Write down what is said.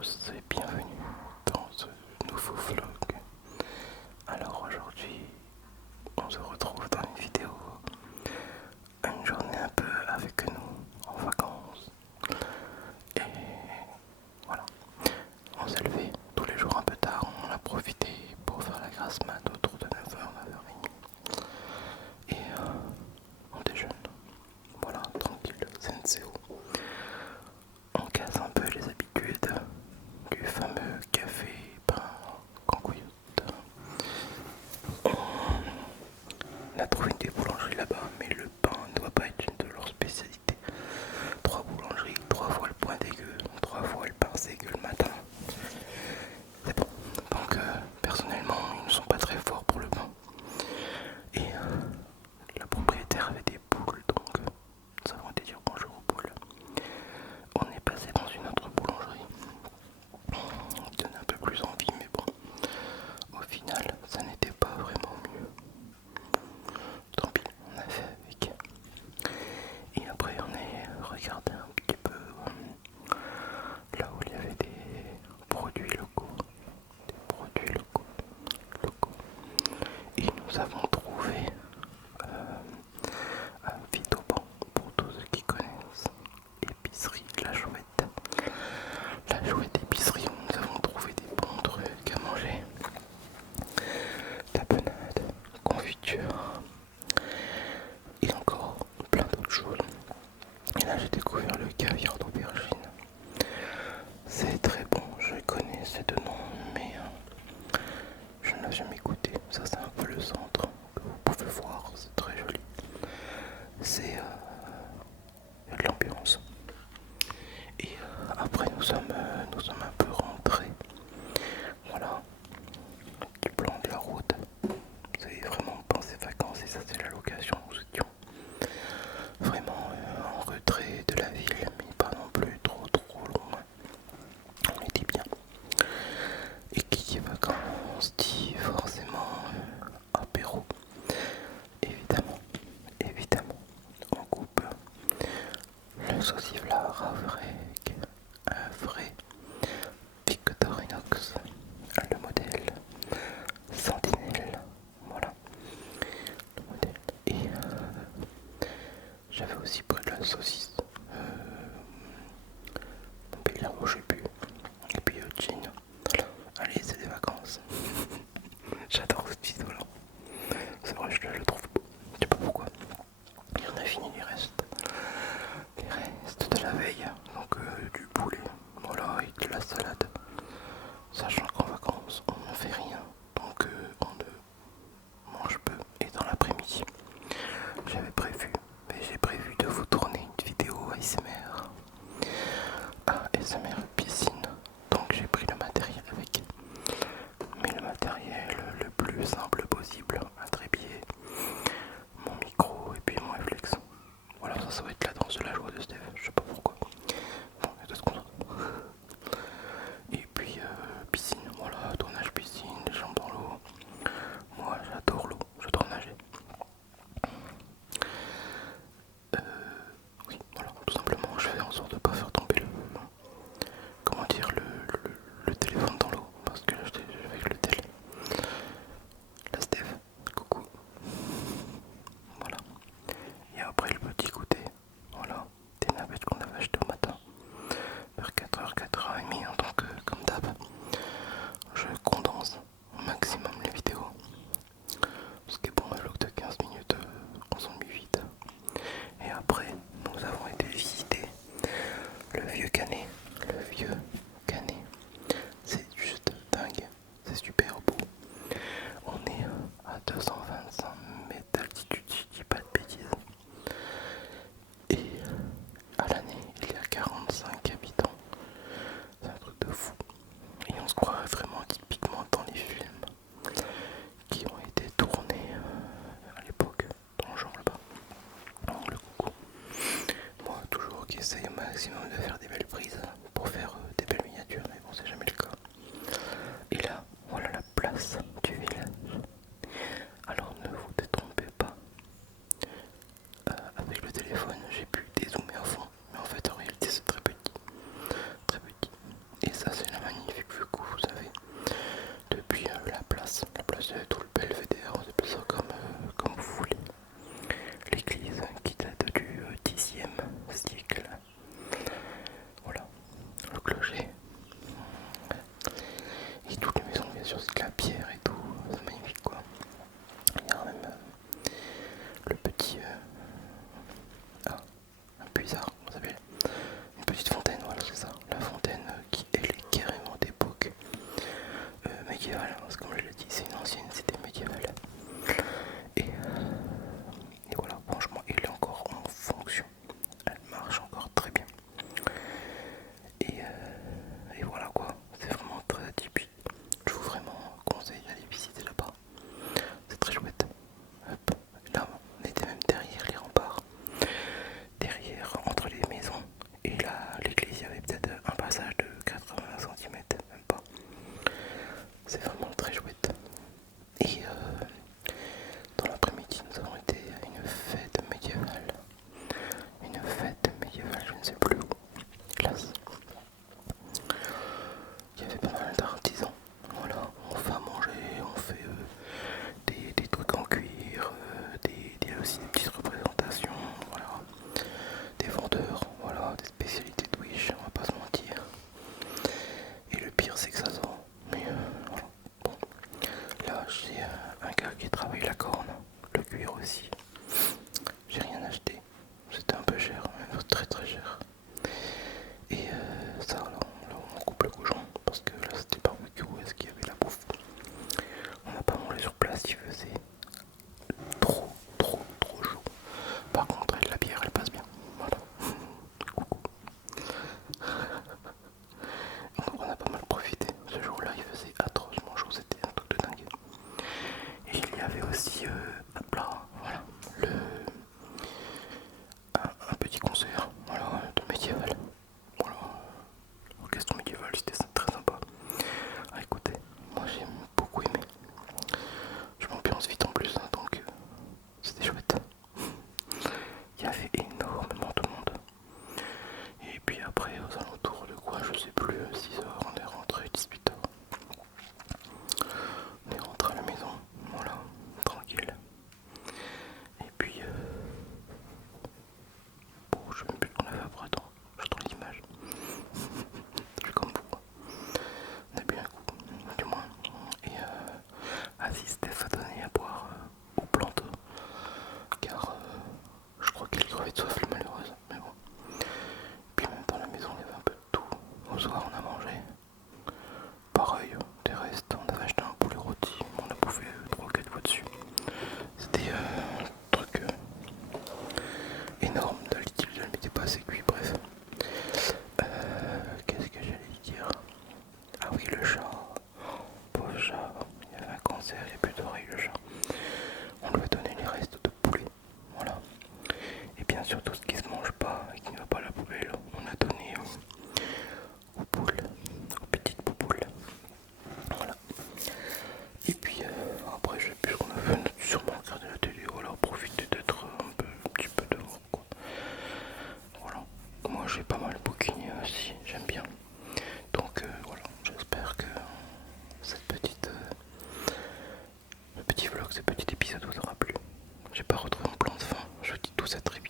tous et bienvenue dans ce nouveau vlog. Alors aujourd'hui, on se retrouve dans une vidéo, une journée un peu avec nous en vacances. Et voilà, on s'est levé tous les jours un peu tard, on a profité pour faire la grasse mat autour de 9h, 9h30. Et on déjeune, voilà, tranquille, senseo. On casse un peu les habitudes du fameux café pain cancoyote. On a trouvé des boulangeries là-bas, mais le pain ne doit pas être une de leurs spécialités. 3 boulangeries, 3 fois le point dégueu, 3 fois le pain dégueu le matin. C'est bon. Donc personnellement, ils ne sont pas très forts pour le pain. Et la propriétaire avait des poules, donc nous avons été dire bonjour aux poules. On est passé dans une autre boulangerie qui donnait un peu plus envie, mais bon, au final, ça n'était pas vraiment mieux. Tant pis, on a fait avec. Et après, on est regardé un petit peu là où il y avait des produits locaux. Des produits locaux. Et nous avons trouvé un Vitoban, pour tous ceux qui connaissent. Épicerie La Chouette. La Chouette épicerie où nous avons trouvé des bons trucs à manger. Tapenade, confiture et encore plein d'autres choses. Et là j'ai découvert le caviar d'aubergine. C'est très bon, je connais ces deux noms, mais je ne l'ai jamais goûté. Ça c'est un peu le centre que vous pouvez voir, c'est très joli. C'est il y a de l'ambiance. Et après nous sommes un peu rentrés. Voilà, petit plan de la route. Vous avez vraiment pensé vacances et ça c'est la location. Nous étions vraiment en retrait de la ville, mais pas non plus trop loin. On était bien. Et qui dit vacances dit forcément apéro. Évidemment, évidemment. On coupe le sauciflard avec un vrai Victorinox, le modèle Sentinelle. Voilà, le modèle. Et j'avais aussi pris de la saucisse. Montpellier, je sais plus. Et puis jean. Allez, c'est des vacances. J'adore cette vidéo là. C'est vrai, je le trouve beau. Je sais pas pourquoi. Et on a fini les restes. Les restes de la veille. Donc du poulet. Voilà, et de la salade. Sachant qu'en vacances, on ne fait rien. Donc on ne mange peu. Et dans l'après-midi, j'ai prévu de vous tourner une vidéo ASMR. ASMR piscine. Donc j'ai pris le matériel avec. Mais le matériel le plus simple possible. Un trépied, mon micro et puis mon réflexe. Voilà, ça va être la danse de la joie de Steve. Je sais pas pourquoi. Bon, il y a 2 secondes. Et puis piscine, voilà, tournage piscine, les jambes dans l'eau. Moi j'adore l'eau, j'adore nager. Oui, voilà, tout simplement, je fais en sorte de pas faire tomber comment dire, le téléphone dans l'eau. Parce que là j'étais avec le tel. La Steph, coucou. Voilà. Et après le petit goûter, voilà, des navettes qu'on avait achetées au matin. Vers 4h, 4h30, hein, donc comme d'hab, je condense au maximum les vidéos. Ce qui est bon, un vlog de 15 minutes, on s'ennuie vite. Et après, nous avons été visiter le vieux Canet. Le vieux Canet, c'est juste dingue, c'est super beau. On est à 225 mètres d'altitude, si je dis pas de bêtises. Et à l'année, il y a 45 habitants. C'est un truc de fou. Et on se croirait vraiment typiquement dans les films qui ont été tournés à l'époque, dans le genre là-bas. Donc le coucou. Moi toujours qui essaye au maximum de faire des belles prises pour faire des belles miniatures, mais bon c'est jamais le cas. Et là, voilà la place du village. Alors ne vous détrompez pas. Avec le téléphone, j'ai pu dézoomer à fond, mais en fait en réalité c'est très petit. Très petit. Et ça c'est la pas et qui ne va pas à la poubelle, on a donné aux poules, aux petites poupoules. Voilà. Et puis après, je sais plus ce qu'on a fait, on a sûrement regardé la télé, voilà, profiter d'être un petit peu dehors, quoi. Voilà. Moi j'ai pas mal bouquiné aussi, j'aime bien. Donc voilà, j'espère que cette ce petit vlog, ce petit épisode vous aura plu. J'ai pas retrouvé mon plan de fin, je vous dis tout ça très vite.